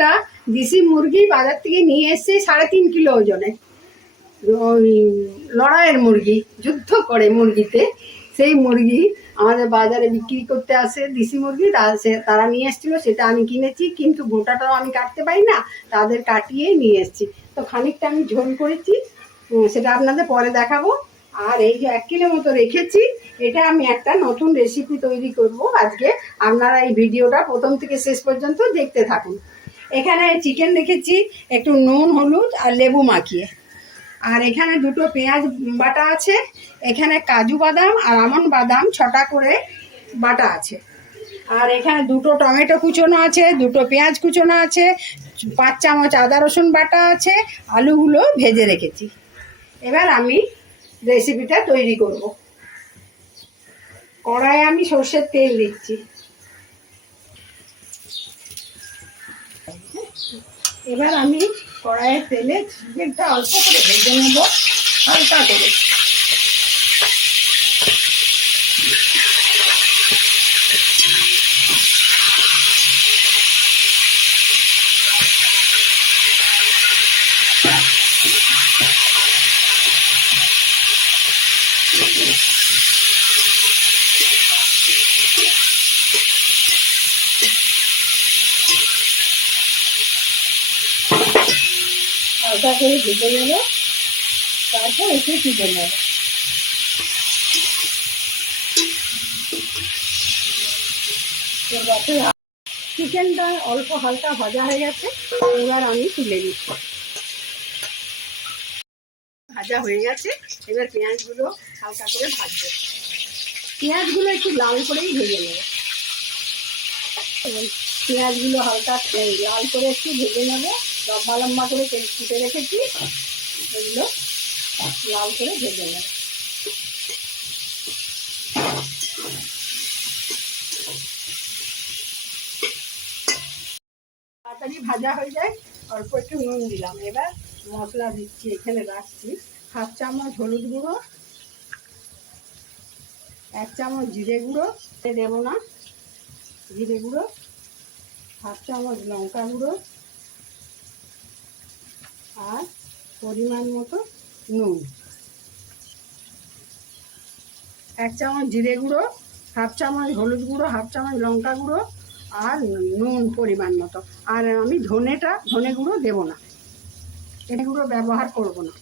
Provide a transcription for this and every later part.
একটা দেশি মুরগি বাজার থেকে নিয়ে এসছে 3.5 কিলো ওজনে। ওই লড়াইয়ের মুরগি, যুদ্ধ করে মুরগিতে, সেই মুরগি আমাদের বাজারে বিক্রি করতে আসে দেশি মুরগি। তারা নিয়ে এসেছিলো, সেটা আমি কিনেছি, কিন্তু গোটাটাও আমি কাটতে পারি না, তাদের কাটিয়েই নিয়ে এসেছি। তো খানিকটা আমি ঝোল করেছি, সেটা আপনাদের পরে দেখাবো। আর এই যে 1 কিলো মতো রেখেছি, এটা আমি একটা নতুন রেসিপি তৈরি করব আজকে। আপনারা এই ভিডিওটা প্রথম থেকে শেষ পর্যন্ত দেখতে থাকুন। এখানে চিকেন রেখেছি একটু নুন হলুদ আর লেবু মাখিয়ে। আর এখানে 2টো পেঁয়াজ বাটা আছে। এখানে কাজু বাদাম আর আমন্ড বাদাম 6টা করে বাটা আছে। আর এখানে 2টো টমেটো কুচোনো আছে, 2টো পেঁয়াজ কুচোনো আছে, 5 চামচ আদা রসুন বাটা আছে, আলুগুলো ভেজে রেখেছি। এবার আমি রেসিপিটা তৈরি করব। কড়াইয়ে আমি সর্ষের তেল দিচ্ছি। এবার আমি কড়াইয়ের তেলে চিকেনটা অল্প করে ভেজে নেব, হালকা করে। হালকা করে ভেজে নেব, তারপর একটু তুলে নেব। চিকেনটা অল্প হালকা ভাজা হয়ে গেছে, এবার আমি তুলে নিচ্ছি। ভাজা হয়ে গেছে, এবার পেঁয়াজগুলো হালকা করে ভাজবো। পেঁয়াজগুলো একটু লাল করেই ভেজে নেব। পেঁয়াজগুলো হালকা লাল করে একটু ভেজে নেব। লম্বা লম্বা করে কেটে রেখেছি, এগুলো লাল করে ভেজে নেব। তাড়াতাড়ি ভাজা হয়ে যায়, অল্প একটু নুন দিলাম। এবার মশলা দিচ্ছি, এখানে রাখছি 1/2 চামচ হলুদ গুঁড়ো, 1 চামচ জিরে গুঁড়ো, দেবো না জিরে গুঁড়ো, 1/2 চামচ লঙ্কা গুঁড়ো, আর পরিমাণ মতো নুন। 1 চামচ জিরে গুঁড়ো, 1/2 চামচ হলুদ গুঁড়ো, 1/2 চামচ লঙ্কা গুঁড়ো, আর নুন পরিমাণ মতো। আর আমি ধনে গুঁড়ো দেবো না, ধনে গুঁড়ো ব্যবহার করব না।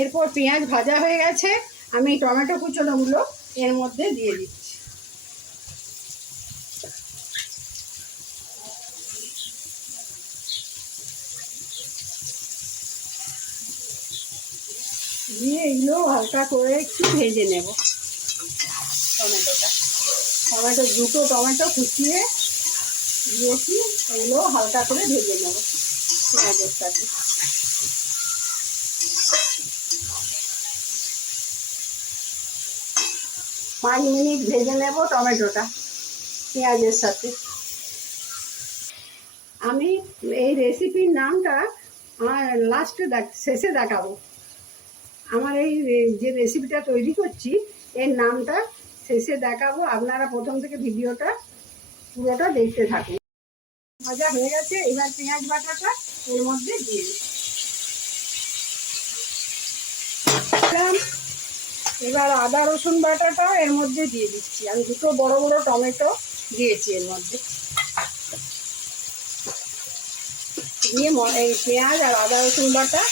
এরপর পেঁয়াজ ভাজা হয়ে গেছে, আমি টমেটো কুচোনোগুলো এর মধ্যে দিয়ে দিচ্ছি। দিয়ে এগুলো হালকা করে একটু ভেজে নেব। টমেটো 2টো টমেটো কুচিয়ে দিয়েছি, এগুলো হালকা করে ভেজে নেব পেঁয়াজের সাথে। পাঁচ মিনিট ভেজে নেব টমেটোটা পেঁয়াজের সাথে। আমি এই রেসিপির নামটা লাস্টে শেষে দেখাবো। আমার এই যে রেসিপিটা তৈরি করছি এর নামটা শেষে দেখাবো। আপনারা প্রথম থেকে ভিডিওটা পুরোটা দেখতে থাকুন। ভাজা হয়ে গেছে, এবার পেঁয়াজ বাটাটা এর মধ্যে দিয়ে দিই। এবার আদা রসুন বাটাটাও এর মধ্যে দিয়ে দিচ্ছি। আমি 2টো বড় বড় টমেটো দিয়েছি এর মধ্যে। দিয়ে এই পেঁয়াজ আর আদা রসুন বাটা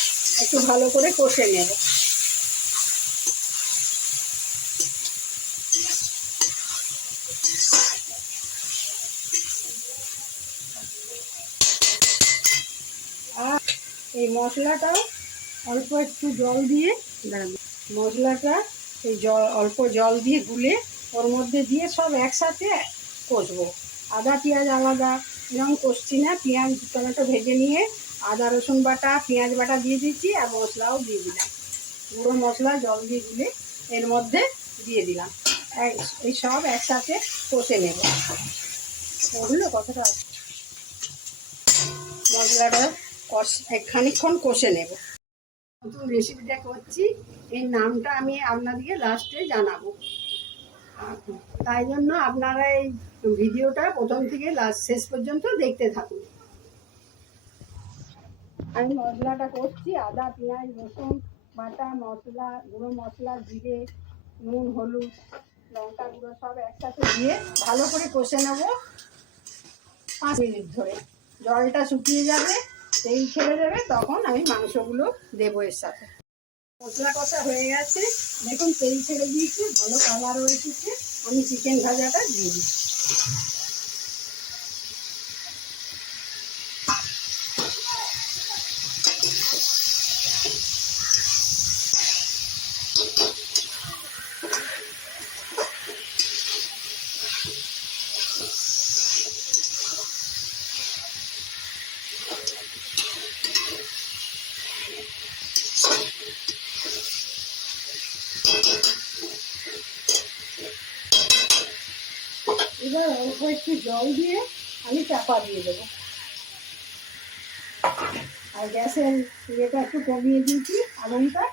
একটু ভালো করে কষে নেব। আর এই মশলাটাও অল্প একটু জল দিয়ে মশলাটা এই অল্প জল দিয়ে গুলে ওর মধ্যে দিয়ে সব একসাথে কষবো। আদা পেঁয়াজ আলাদা এরকম কষছি না। পেঁয়াজ টমেটো ভেজে নিয়ে আদা রসুন বাটা পেঁয়াজ বাটা দিয়ে দিচ্ছি, আর মশলাও দিয়ে দিলাম। গুঁড়ো মশলা জল দিয়ে গুলে এর মধ্যে দিয়ে দিলাম। এই সব একসাথে কষে নেব। বুঝলো কতটা? মশলাটা খানিকক্ষণ কষে নেব। নতুন রেসিপিটা করছি, এর নামটা আমি আপনাদেরকে লাস্টে জানাবো। তাই জন্য আপনারা এই ভিডিওটা প্রথম থেকে শেষ পর্যন্ত দেখতে থাকুন। আমি মশলাটা করছি, আদা পেঁয়াজ রসুন বাটা, মশলা গুঁড়ো মশলা, জিরে, নুন, হলুদ, লঙ্কা গুঁড়ো সব একসাথে দিয়ে ভালো করে কষে নেব 5 মিনিট ধরে। জলটা শুকিয়ে যাবে, তেল ছেড়ে দেবে, তখন আমি মাংসগুলো দেবো এর সাথে। মশলা কষা হয়ে গেছে, দেখুন তেল ছেড়ে দিয়েছি, ভালো কালারও এসেছে। আমি চিকেন ভাজাটা দিয়ে দিচ্ছি। এবার অল্প একটু জল দিয়ে আমি চাপা দিয়ে দেবো, আর গ্যাসের ইয়েটা একটু কমিয়ে দিয়েছি আগুনটা।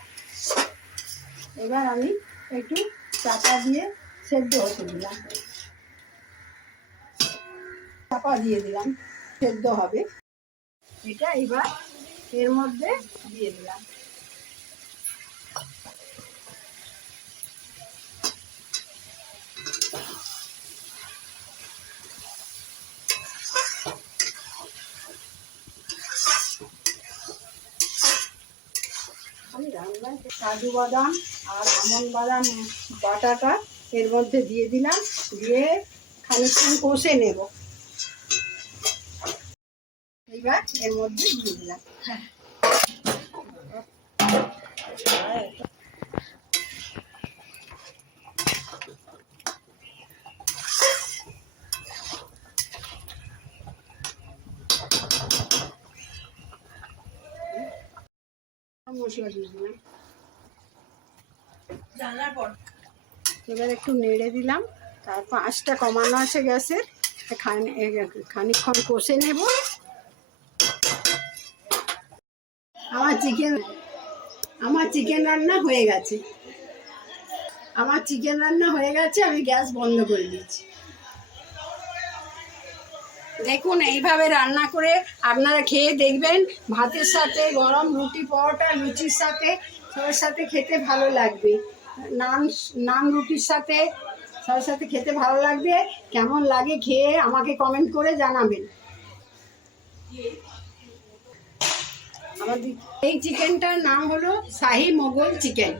এবার আমি একটু চাপা দিয়ে সেদ্ধ হতে দিলাম, চাপা দিয়ে দিলাম, সেদ্ধ হবে এটা। এবার এর মধ্যে দিয়ে দিলাম। আমি রান্নায় কাজু বাদাম আর আমন্ড বাদাম বাটাটা এর মধ্যে দিয়ে দিলাম, দিয়ে খানিকক্ষণ কষে নেব। এইবার এর মধ্যে দিয়ে দিলাম। মশলা দিয়ে দিলাম, এবার একটু নেড়ে দিলাম, তারপর আঁচটা কমানো আছে গ্যাসের, খানিকক্ষণ কষে নেব। আমার চিকেন রান্না হয়ে গেছে, আমি গ্যাস বন্ধ করে দিচ্ছি। দেখুন এইভাবে রান্না করে আপনারা খেয়ে দেখবেন, ভাতের সাথে, গরম রুটি পরোটা লুচির সাথে, সবার সাথে খেতে ভালো লাগবে। নান রুটির সাথে সবার সাথে খেতে ভালো লাগবে। কেমন লাগে খেয়ে আমাকে কমেন্ট করে জানাবেন। আমাদের এই চিকেনটার নাম হলো শাহি মোগল চিকেন।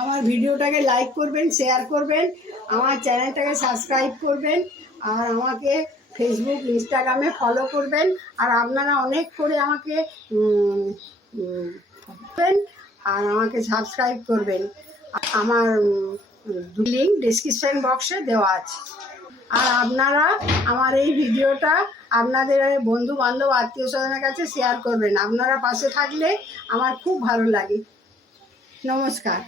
আমার ভিডিওটাকে লাইক করবেন, শেয়ার করবেন, আমার চ্যানেলটাকে সাবস্ক্রাইব করবেন, আর আমাকে ফেসবুক ইনস্টাগ্রামে ফলো করবেন। আর আপনারা অনেক করে আমাকে আর আমাকে সাবস্ক্রাইব করবেন। আমার লিঙ্ক ডেসক্রিপশন বক্সে দেওয়া আছে। আর আপনারা আমার এই ভিডিওটা আপনাদের বন্ধু বান্ধব আত্মীয় স্বজনের কাছে শেয়ার করবেন। আপনারা পাশে থাকলে আমার খুব ভালো লাগে। নমস্কার।